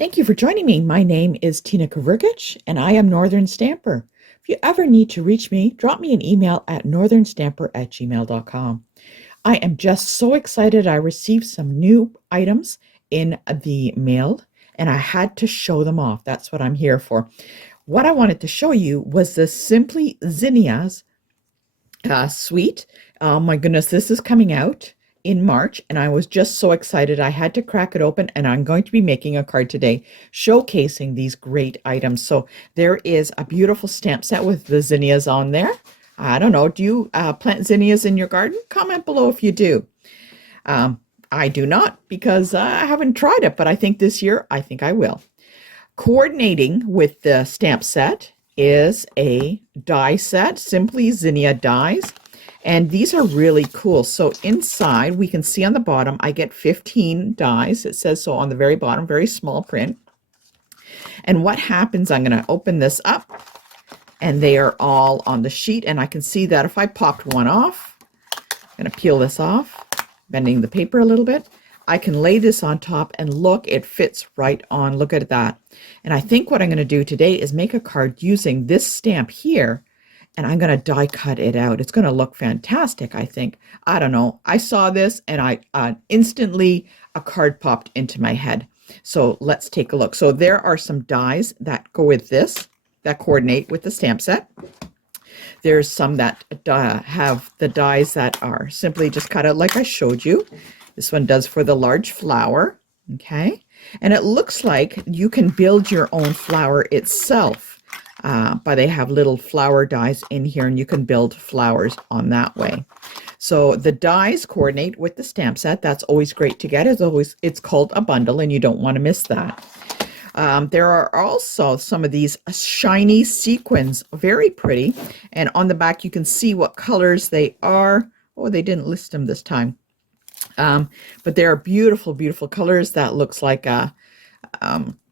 Thank you for joining me. My name is Tina Kavrikich, and I am Northern Stamper. If you ever need to reach me, drop me an email at northernstamper@gmail.com. I am just so excited. I received some new items in the mail, and I had to show them off. That's what I'm here for. What I wanted to show you was the Simply Zinnias suite. Oh my goodness, this is coming out in March, and I was just so excited. I had to crack it open, and I'm going to be making a card today showcasing these great items. So there is a beautiful stamp set with the zinnias on there. I don't know, do you plant zinnias in your garden? Comment below if you do. I do not, because I haven't tried it, but I think this year, I think I will. Coordinating with the stamp set is a die set, Simply Zinnia dies. And these are really cool. So inside, we can see on the bottom, I get 15 dies. It says so on the very bottom, very small print. And what happens, I'm going to open this up, and they are all on the sheet. And I can see that if I popped one off, I'm going to peel this off, bending the paper a little bit. I can lay this on top, and look, it fits right on. Look at that. And I think what I'm going to do today is make a card using this stamp here, and I'm going to die cut it out. It's going to look fantastic, I think. I don't know. I saw this, and I instantly, a card popped into my head. So let's take a look. So there are some dies that go with this, that coordinate with the stamp set. There's some that have the dies that are simply just cut out like I showed you. This one does for the large flower, okay? And it looks like you can build your own flower itself, but they have little flower dies in here, and you can build flowers on that way. So the dies coordinate with the stamp set. That's always great to get. It's called a bundle, and you don't want to miss that. There are also some of these shiny sequins, very pretty. And on the back, you can see what colors they are. Oh, they didn't list them this time. But they are beautiful, beautiful colors. That looks like a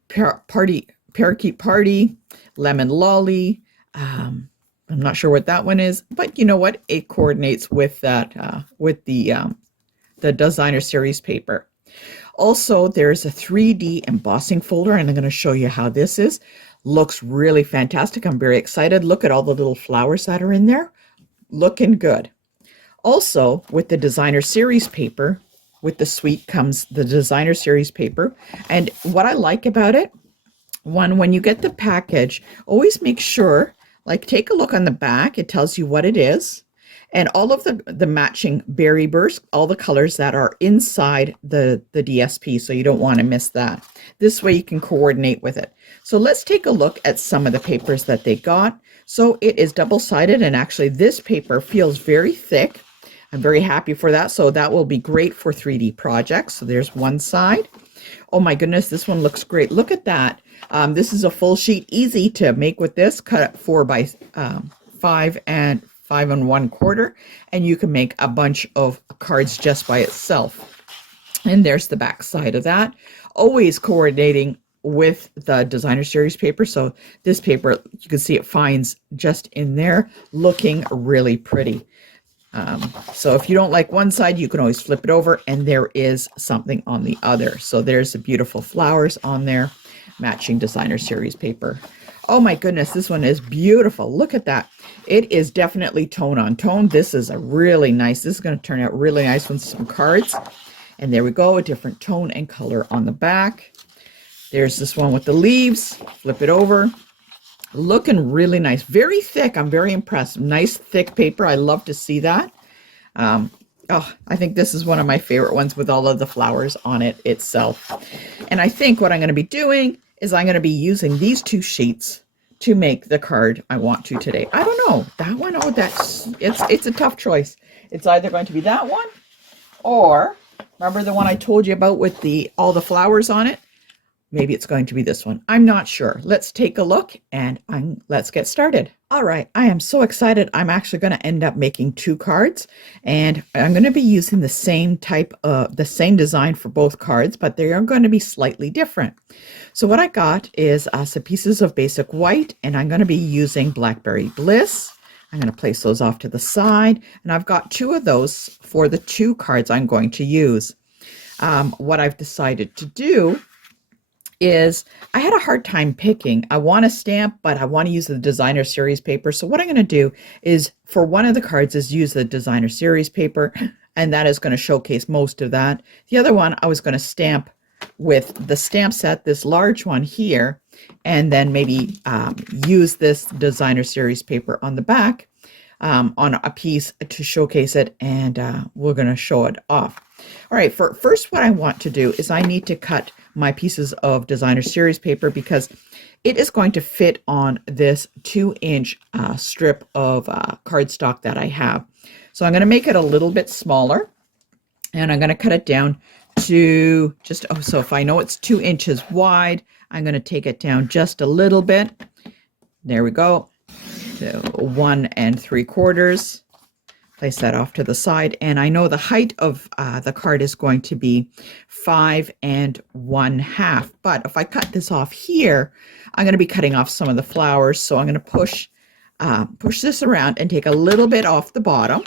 parakeet party, lemon lolly. I'm not sure what that one is, but you know what? It coordinates with that, with the designer series paper. Also, there's a 3D embossing folder, and I'm going to show you how this is. Looks really fantastic. I'm very excited. Look at all the little flowers that are in there. Looking good. Also, with the designer series paper, with the suite comes the designer series paper. And what I like about it, when you get the package, always make sure, like, take a look on the back. It tells you what it is. And all of the matching berry burst, all the colors that are inside the DSP, so you don't want to miss that. This way you can coordinate with it. So let's take a look at some of the papers that they got. So it is double-sided, and actually this paper feels very thick. I'm very happy for that. So that will be great for 3D projects. So there's one side. Oh my goodness, this one looks great. Look at that. This is a full sheet, easy to make with this. Cut it 4 by 5 and 5 1/4, and you can make a bunch of cards just by itself. And there's the back side of that. Always coordinating with the designer series paper. So this paper, you can see it finds just in there, looking really pretty. So if you don't like one side, you can always flip it over, and there is something on the other. So there's the beautiful flowers on there, matching designer series paper. Oh my goodness, this one is beautiful. Look at that. It is definitely tone on tone. This is a really nice, this is going to turn out really nice with some cards. And there we go, a different tone and color on the back. There's this one with the leaves. Flip it over. Looking really nice. Very thick. I'm very impressed. Nice thick paper. I love to see that. Oh, I think this is one of my favorite ones with all of the flowers on it itself. And I think what I'm going to be doing is I'm going to be using these 2 sheets to make the card I want to today. I don't know. That one, oh, it's a tough choice. It's either going to be that one, or remember the one I told you about with all the flowers on it? Maybe it's going to be this one. I'm not sure. Let's take a look, and let's get started. All right, I am so excited. I'm actually going to end up making 2 cards, and I'm going to be using the same design for both cards, but they are going to be slightly different. So what I got is some pieces of basic white, and I'm going to be using Blackberry Bliss. I'm going to place those off to the side, and I've got 2 of those for the 2 cards I'm going to use. What I've decided to do is I had a hard time picking. I want to stamp, but I want to use the designer series paper. So what I'm going to do is for one of the cards is use the designer series paper, and that is going to showcase most of that. The other one I was going to stamp with the stamp set, this large one here, and then maybe use this designer series paper on the back on a piece to showcase it, and we're going to show it off. All right, first what I want to do is I need to cut my pieces of designer series paper because it is going to fit on this 2-inch strip of cardstock that I have. So I'm going to make it a little bit smaller, and I'm going to cut it down to just, so if I know it's 2 inches wide, I'm going to take it down just a little bit. There we go. To 1 3/4. Place that off to the side, and I know the height of the card is going to be 5 1/2. But if I cut this off here, I'm going to be cutting off some of the flowers. So I'm going to push this around and take a little bit off the bottom.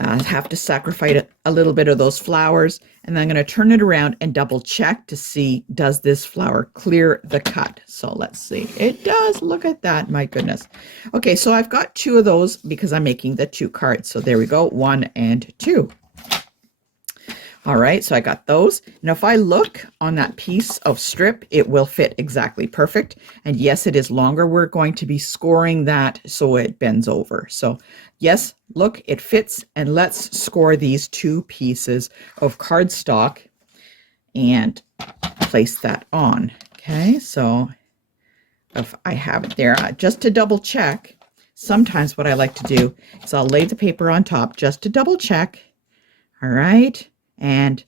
I have to sacrifice a little bit of those flowers, and then I'm going to turn it around and double check to see, does this flower clear the cut? So let's see. It does. Look at that. My goodness. Okay, so I've got 2 of those because I'm making the 2 cards. So there we go. 1 and 2. All right, so I got those. Now, if I look on that piece of strip, it will fit exactly perfect. And yes, it is longer. We're going to be scoring that so it bends over. So yes, look, it fits. And let's score these 2 pieces of cardstock and place that on. Okay, so if I have it there, just to double check, sometimes what I like to do is I'll lay the paper on top just to double check. All right. And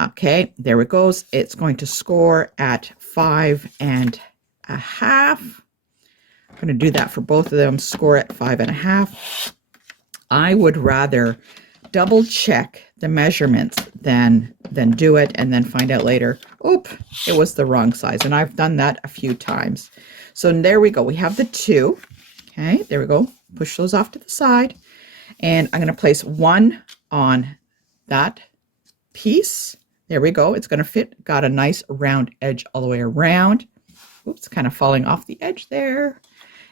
okay, there it goes. It's going to score at 5 1/2. I'm going to do that for both of them. Score at 5 1/2. I would rather double check the measurements than do it and then find out later, oop, it was the wrong size. And I've done that a few times. So there we go. We have the 2. Okay, there we go. Push those off to the side. And I'm going to place 1 on that piece. There we go. It's going to fit. Got a nice round edge all the way around. Oops, kind of falling off the edge there.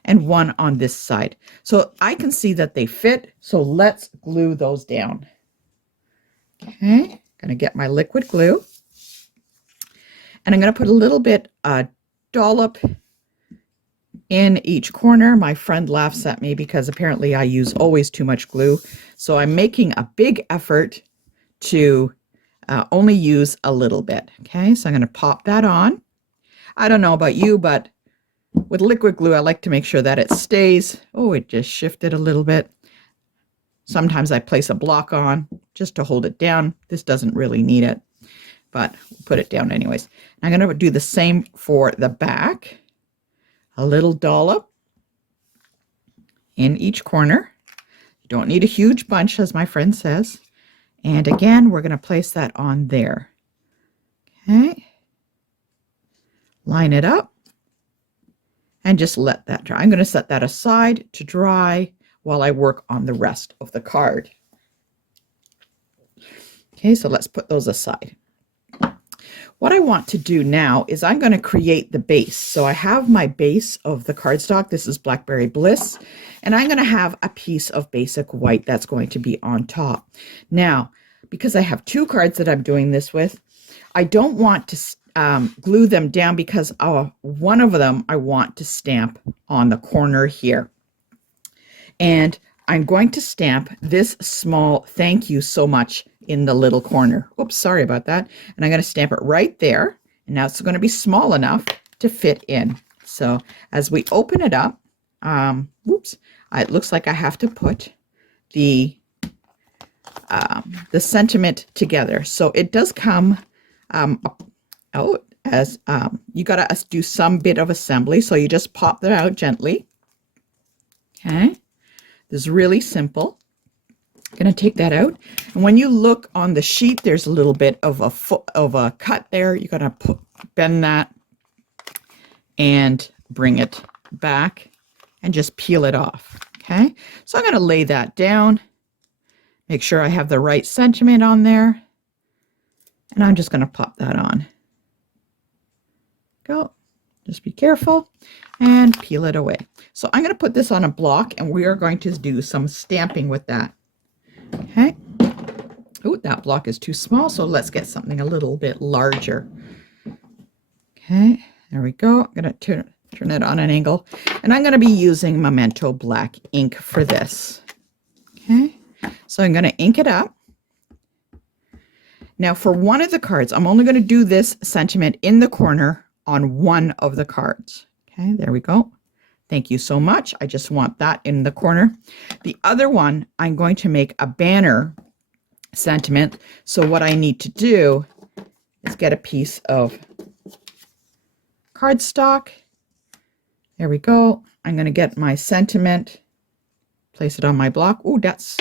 And 1 on this side. So I can see that they fit. So let's glue those down. Okay, going to get my liquid glue. And I'm going to put a little bit dollop in each corner. My friend laughs at me because apparently I use always too much glue. So I'm making a big effort to only use a little bit. Okay, so I'm going to pop that on. I don't know about you, but with liquid glue, I like to make sure that it stays. Oh, it just shifted a little bit. Sometimes I place a block on just to hold it down. This doesn't really need it, but we'll put it down anyways. I'm going to do the same for the back. A little dollop in each corner. You don't need a huge bunch, as my friend says. And again, we're going to place that on there. Okay. Line it up and just let that dry. I'm going to set that aside to dry while I work on the rest of the card. Okay, so let's put those aside. What I want to do now is I'm going to create the base. So I have my base of the cardstock. This is Blackberry Bliss. And I'm going to have a piece of basic white that's going to be on top. Now, because I have 2 cards that I'm doing this with, I don't want to glue them down because one of them I want to stamp on the corner here. And I'm going to stamp this small thank you so much in the little corner. Oops, sorry about that. And I'm going to stamp it right there. And now it's going to be small enough to fit in. So as we open it up, it looks like I have to put the sentiment together. So it does come out as you got to do some bit of assembly. So you just pop that out gently. Okay, this is really simple. Going to take that out, and when you look on the sheet, there's a little bit of a cut there. You're going to bend that and bring it back and just peel it off. Okay, so I'm going to lay that down, make sure I have the right sentiment on there, and I'm just going to pop that on. Go. Just be careful and peel it away. So I'm going to put this on a block and we are going to do some stamping with that. Okay. Oh, that block is too small, so let's get something a little bit larger. Okay, there we go. I'm going to turn it on an angle, and I'm going to be using Memento black ink for this. Okay, so I'm going to ink it up. Now for one of the cards, I'm only going to do this sentiment in the corner on one of the cards. Okay, there we go. Thank you so much. I just want that in the corner. The other one, I'm going to make a banner sentiment. So what I need to do is get a piece of cardstock. There we go. I'm going to get my sentiment, place it on my block. Oh, that's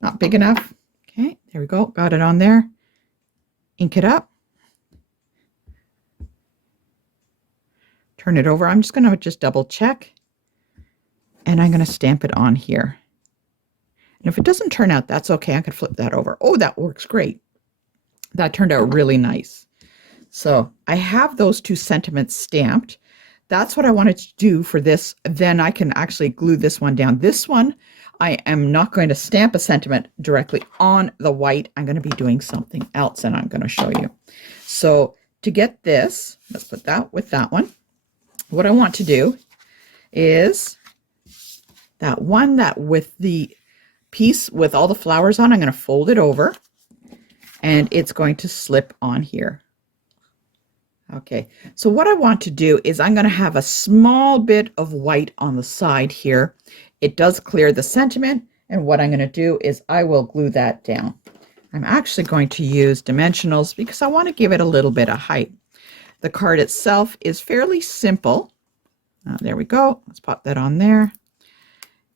not big enough. Okay, there we go. Got it on there. Ink it up. Turn it over. I'm just going to double check. And I'm going to stamp it on here. And if it doesn't turn out, that's okay. I could flip that over. Oh, that works great. That turned out really nice. So I have those two sentiments stamped. That's what I wanted to do for this. Then I can actually glue this one down. This one, I am not going to stamp a sentiment directly on the white. I'm going to be doing something else, and I'm going to show you. So to get this, let's put that with that one. What I want to do is that one that with the piece with all the flowers on, I'm going to fold it over, and it's going to slip on here. Okay, so what I want to do is I'm going to have a small bit of white on the side here. It does clear the sentiment, and what I'm going to do is I will glue that down. I'm actually going to use dimensionals because I want to give it a little bit of height. The card itself is fairly simple. There we go. Let's pop that on there.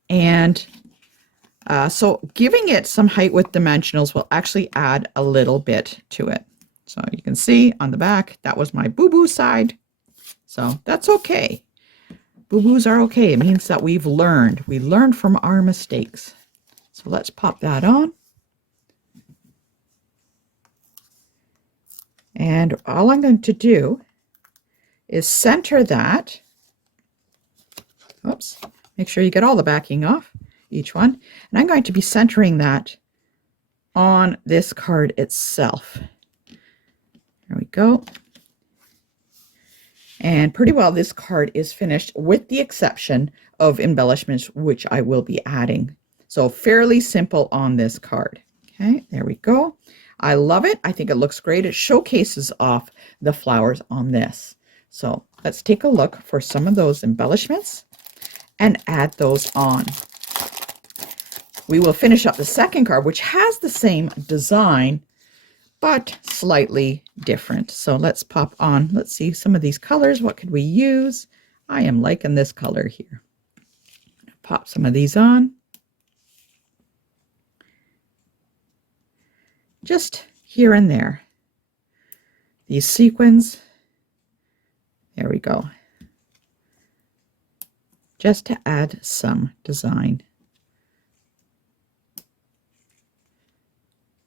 And so giving it some height with dimensionals will actually add a little bit to it. So you can see on the back, that was my boo-boo side. So that's okay. Boo-boos are okay. It means that we've learned. We learned from our mistakes. So let's pop that on. And all I'm going to do is center that. Oops. Make sure you get all the backing off each one. And I'm going to be centering that on this card itself. There we go. And pretty well this card is finished with the exception of embellishments, which I will be adding. So fairly simple on this card. Okay, there we go. I love it. I think it looks great. It showcases off the flowers on this. So let's take a look for some of those embellishments and add those on. We will finish up the second card, which has the same design, but slightly different. So let's pop on. Let's see some of these colors. What could we use? I am liking this color here. Pop some of these on. Just here and there. These sequins. There we go. Just to add some design.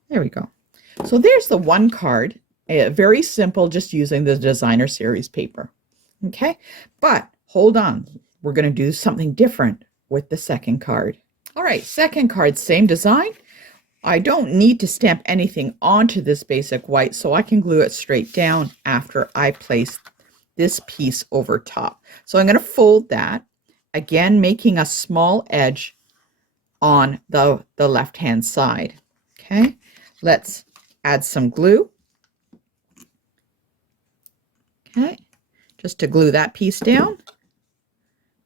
There we go. So there's the one card, very simple, just using the designer series paper. Okay, but hold on, we're going to do something different with the second card. All right, second card, same design. I don't need to stamp anything onto this basic white, so I can glue it straight down after I place this piece over top. So I'm going to fold that, again making a small edge on the left-hand side. Okay, let's add some glue. Okay, just to glue that piece down.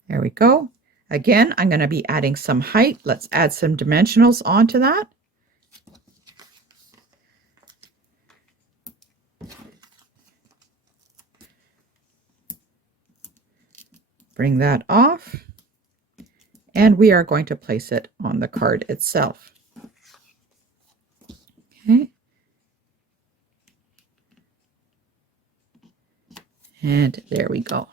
There we go. Again, I'm going to be adding some height. Let's add some dimensionals onto that. Bring that off. And we are going to place it on the card itself. Okay. And there we go.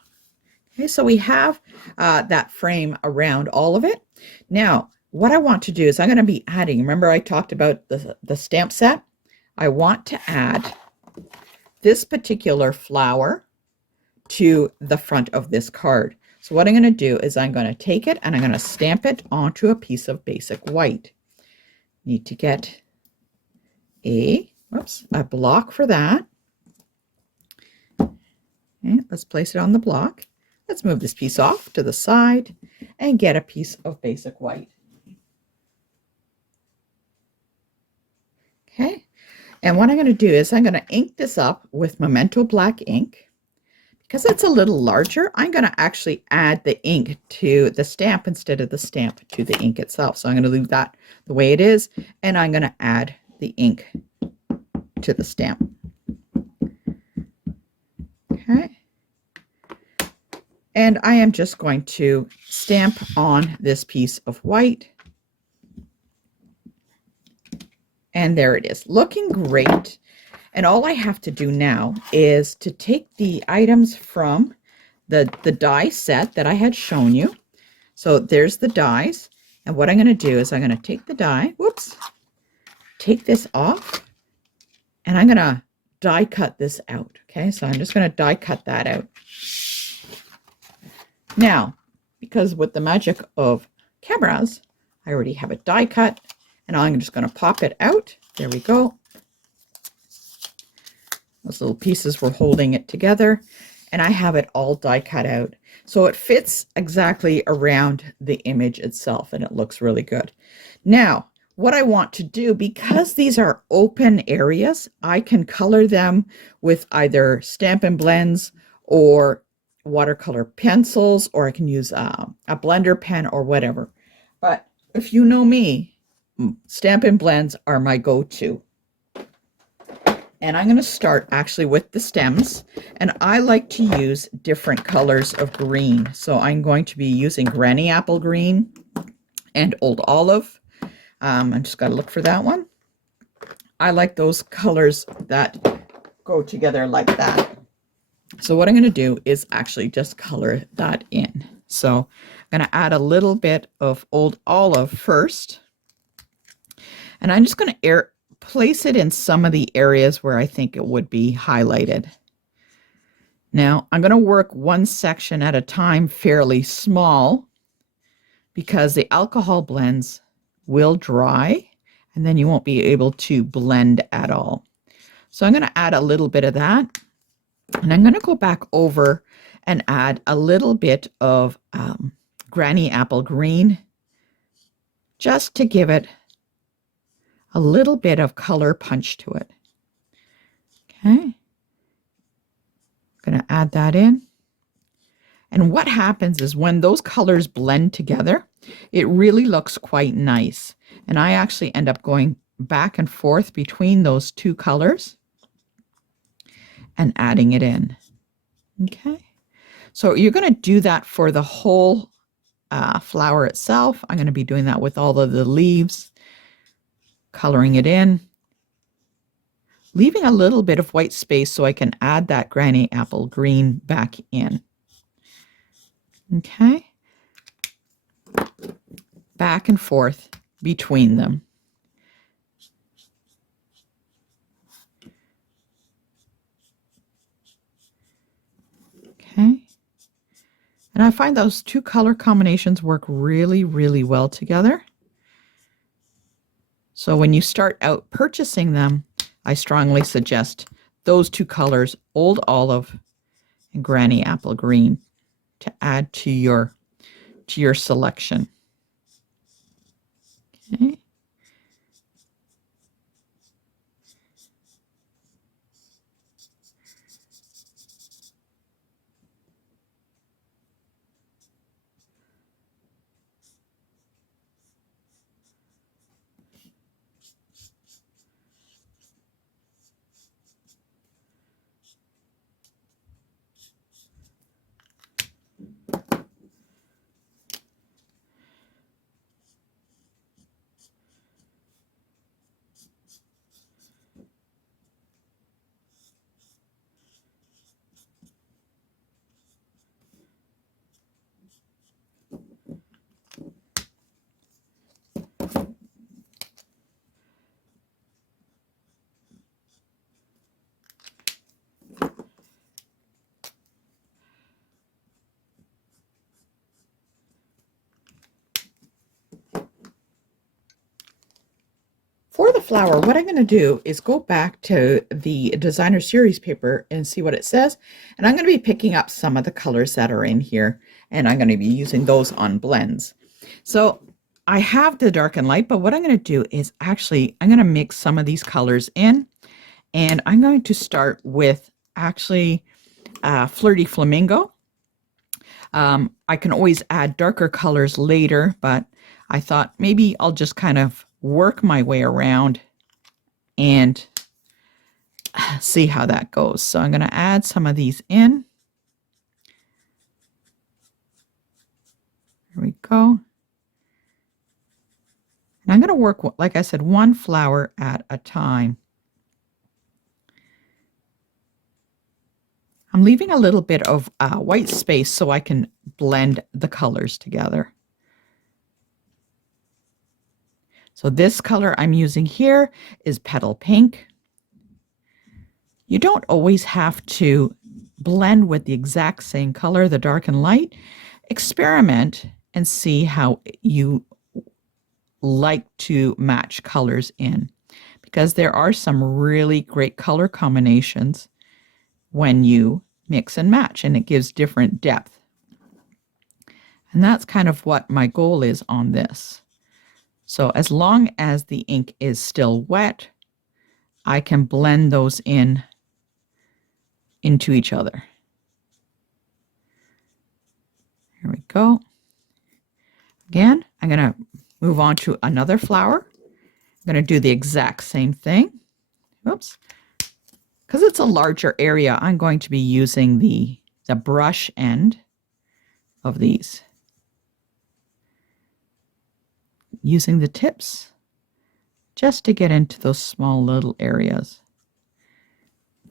Okay, so we have that frame around all of it. Now, what I want to do is I'm going to be adding, remember I talked about the stamp set? I want to add this particular flower to the front of this card. So what I'm going to do is I'm going to take it and I'm going to stamp it onto a piece of basic white. Need to get a block for that. Okay, let's place it on the block. Let's move this piece off to the side and get a piece of basic white. Okay, and what I'm going to do is I'm going to ink this up with Memento black ink. Because it's a little larger, I'm going to actually add the ink to the stamp instead of the stamp to the ink itself. So I'm going to leave that the way it is, and I'm going to add the ink to the stamp. Okay. And I am just going to stamp on this piece of white. And there it is, looking great. And all I have to do now is to take the items from the die set that I had shown you. So there's the dies. And what I'm going to do is I'm going to take the die, take this off, and I'm going to die cut this out. Okay, so I'm just going to die cut that out. Now, because with the magic of cameras, I already have it die cut, and I'm just going to pop it out. There we go. Those little pieces were holding it together, and I have it all die cut out. So it fits exactly around the image itself, and it looks really good. Now, what I want to do, because these are open areas, I can color them with either Stampin' Blends or watercolor pencils, or I can use a blender pen or whatever. But if you know me, Stampin' Blends are my go-to. And I'm going to start actually with the stems, and I like to use different colors of green. So I'm going to be using Granny Apple Green and Old Olive. I'm just got to look for that one. I like those colors that go together like that. So what I'm going to do is actually just color that in. So I'm going to add a little bit of Old Olive first. And I'm just going to place it in some of the areas where I think it would be highlighted. Now, I'm going to work one section at a time, fairly small, because the alcohol blends will dry, and then you won't be able to blend at all. So I'm going to add a little bit of that, and I'm going to go back over and add a little bit of Granny Apple Green, just to give it a little bit of color punch to it. Okay. Going to add that in. And what happens is when those colors blend together, it really looks quite nice. And I actually end up going back and forth between those two colors and adding it in. Okay. So you're going to do that for the whole flower itself. I'm going to be doing that with all of the leaves, coloring it in, leaving a little bit of white space so I can add that Granny Apple Green back in. Okay. Back and forth between them. Okay. And I find those two color combinations work really, really well together. So when you start out purchasing them, I strongly suggest those two colors, Old Olive and Granny Apple Green, to add to your selection. Okay. For the flower, what I'm going to do is go back to the designer series paper and see what it says. And I'm going to be picking up some of the colors that are in here, and I'm going to be using those on blends. So I have the dark and light, but what I'm going to do is actually, I'm going to mix some of these colors in, and I'm going to start with actually Flirty Flamingo. I can always add darker colors later, but I thought maybe I'll just kind of work my way around and see how that goes. So I'm going to add some of these in. There we go. And I'm going to work, like I said, one flower at a time. I'm leaving a little bit of white space so I can blend the colors together. So this color I'm using here is Petal Pink. You don't always have to blend with the exact same color, the dark and light. Experiment and see how you like to match colors in, because there are some really great color combinations when you mix and match, and it gives different depth. And that's kind of what my goal is on this. So as long as the ink is still wet, I can blend those in into each other. Here we go. Again, I'm going to move on to another flower. I'm going to do the exact same thing. Oops. Because it's a larger area, I'm going to be using the brush end of these. Using the tips just to get into those small little areas.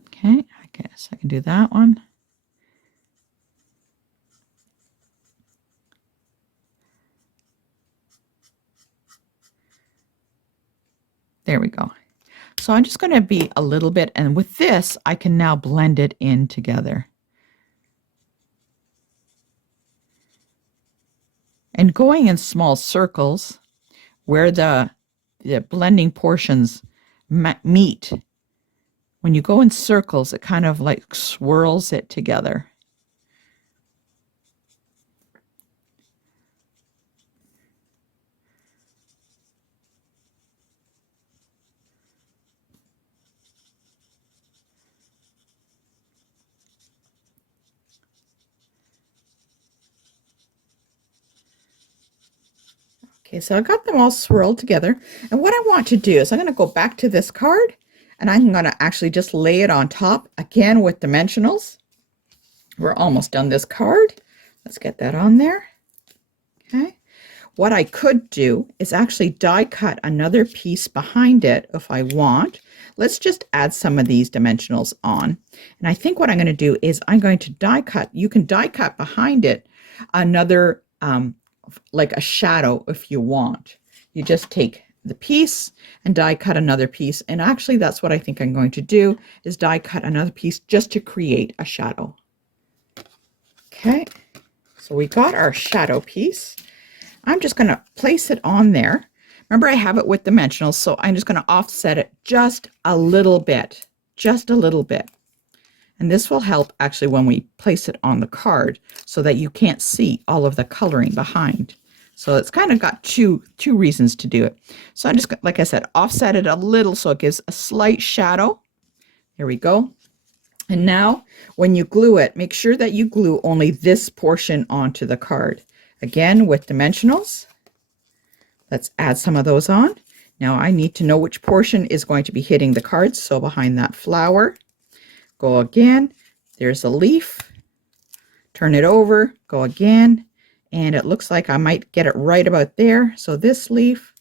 Okay, I guess I can do that one. There we go. So I'm just going to be a little bit, and with this, I can now blend it in together. And going in small circles where the blending portions meet, when you go in circles, it kind of like swirls it together. Okay, so I got them all swirled together. And what I want to do is I'm going to go back to this card, and I'm going to actually just lay it on top again with dimensionals. We're almost done this card. Let's get that on there. Okay. What I could do is actually die cut another piece behind it if I want. Let's just add some of these dimensionals on. And I think what I'm going to do is I'm going to die cut. You can die cut behind it another like a shadow if you want. You just take the piece and die cut another piece, and actually that's what I think I'm going to do, is die cut another piece just to create a shadow. Okay, so we got our shadow piece. I'm just going to place it on there. Remember, I have it with dimensionals, so I'm just going to offset it just a little bit, and this will help actually when we place it on the card so that you can't see all of the coloring behind. So it's kind of got two reasons to do it. So I'm just, like I said, offset it a little so it gives a slight shadow. Here we go. And now when you glue it, make sure that you glue only this portion onto the card. Again, with dimensionals, let's add some of those on. Now I need to know which portion is going to be hitting the card. So behind that flower, go again, there's a leaf, turn it over, go again, and it looks like I might get it right about there. So this leaf,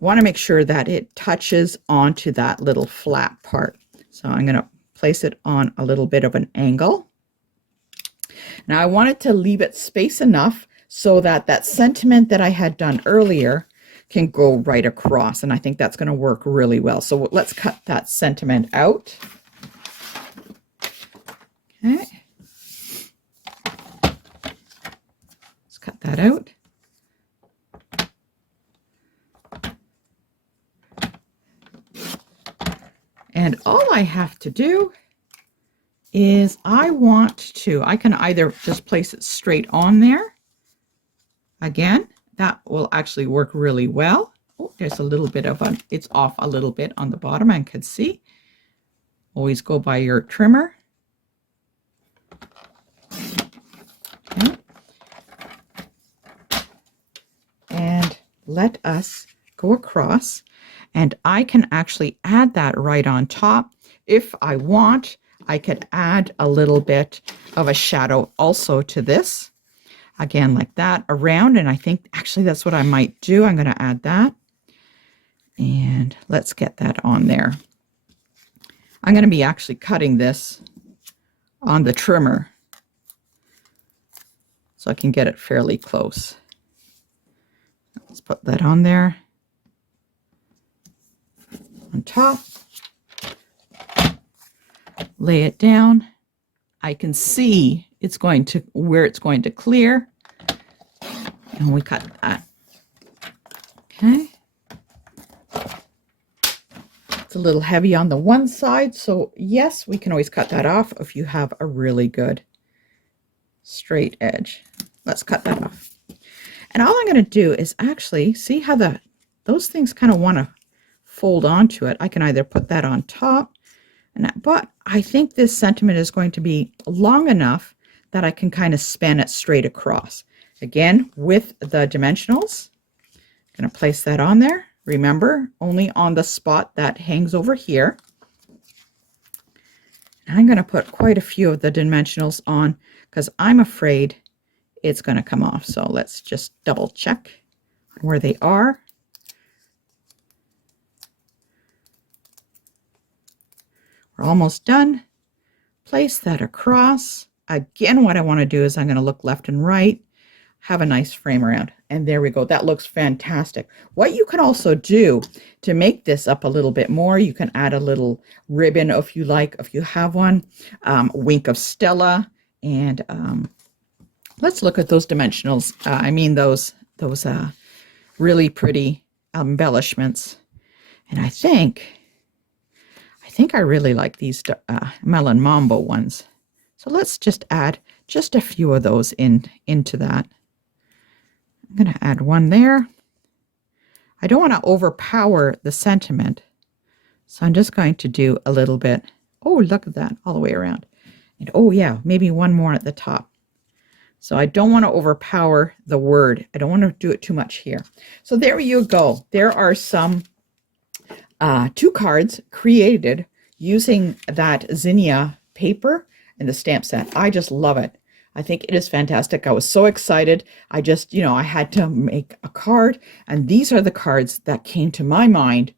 want to make sure that it touches onto that little flat part. So I'm going to place it on a little bit of an angle. Now I wanted to leave it space enough so that that sentiment that I had done earlier can go right across, and I think that's going to work really well. So let's cut that sentiment out. Okay. Let's cut that out. all I have to do is I can either just place it straight on there. Again, that will actually work really well. Oh, there's a little bit of it's off a little bit on the bottom, I can see. Always go by your trimmer. Okay. And let us go across, and I can actually add that right on top. If I want, I could add a little bit of a shadow also to this. Again, like that around, and I think actually that's what I might do. I'm going to add that. And let's get that on there. I'm going to be actually cutting this on the trimmer so I can get it fairly close. Let's put that on there. On top. Lay it down. I can see it's going to where it's going to clear, and we cut that. Okay. It's a little heavy on the one side, so yes, we can always cut that off if you have a really good straight edge. Let's cut that off. And all I'm going to do is actually see how those things kind of want to fold onto it. I can either put that on top, but I think this sentiment is going to be long enough that I can kind of span it straight across. Again, with the dimensionals, I'm going to place that on there. Remember, only on the spot that hangs over here. And I'm going to put quite a few of the dimensionals on because I'm afraid it's going to come off. So let's just double check where they are. We're almost done. Place that across. Again, what I want to do is I'm going to look left and right, have a nice frame around. And there we go. That looks fantastic. What you can also do to make this up a little bit more, you can add a little ribbon if you like, if you have one, wink of Stella. And let's look at those dimensionals. I mean those really pretty embellishments. And I think I really like these Melon Mambo ones. So let's just add just a few of those into that. I'm going to add one there. I don't want to overpower the sentiment, so I'm just going to do a little bit. Oh, look at that, all the way around. And oh yeah, maybe one more at the top. So I don't want to overpower the word. I don't want to do it too much here. So there you go. There are some 2 cards created using that zinnia paper and the stamp set. I just love it. I think it is fantastic. I was so excited. I just, I had to make a card, and these are the cards that came to my mind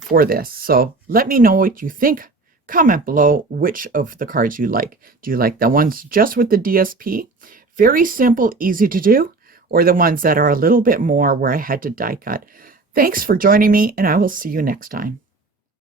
for this. So let me know what you think. Comment below which of the cards you like. Do you like the ones just with the DSP? Very simple, easy to do, or the ones that are a little bit more where I had to die cut? Thanks for joining me, and I will see you next time.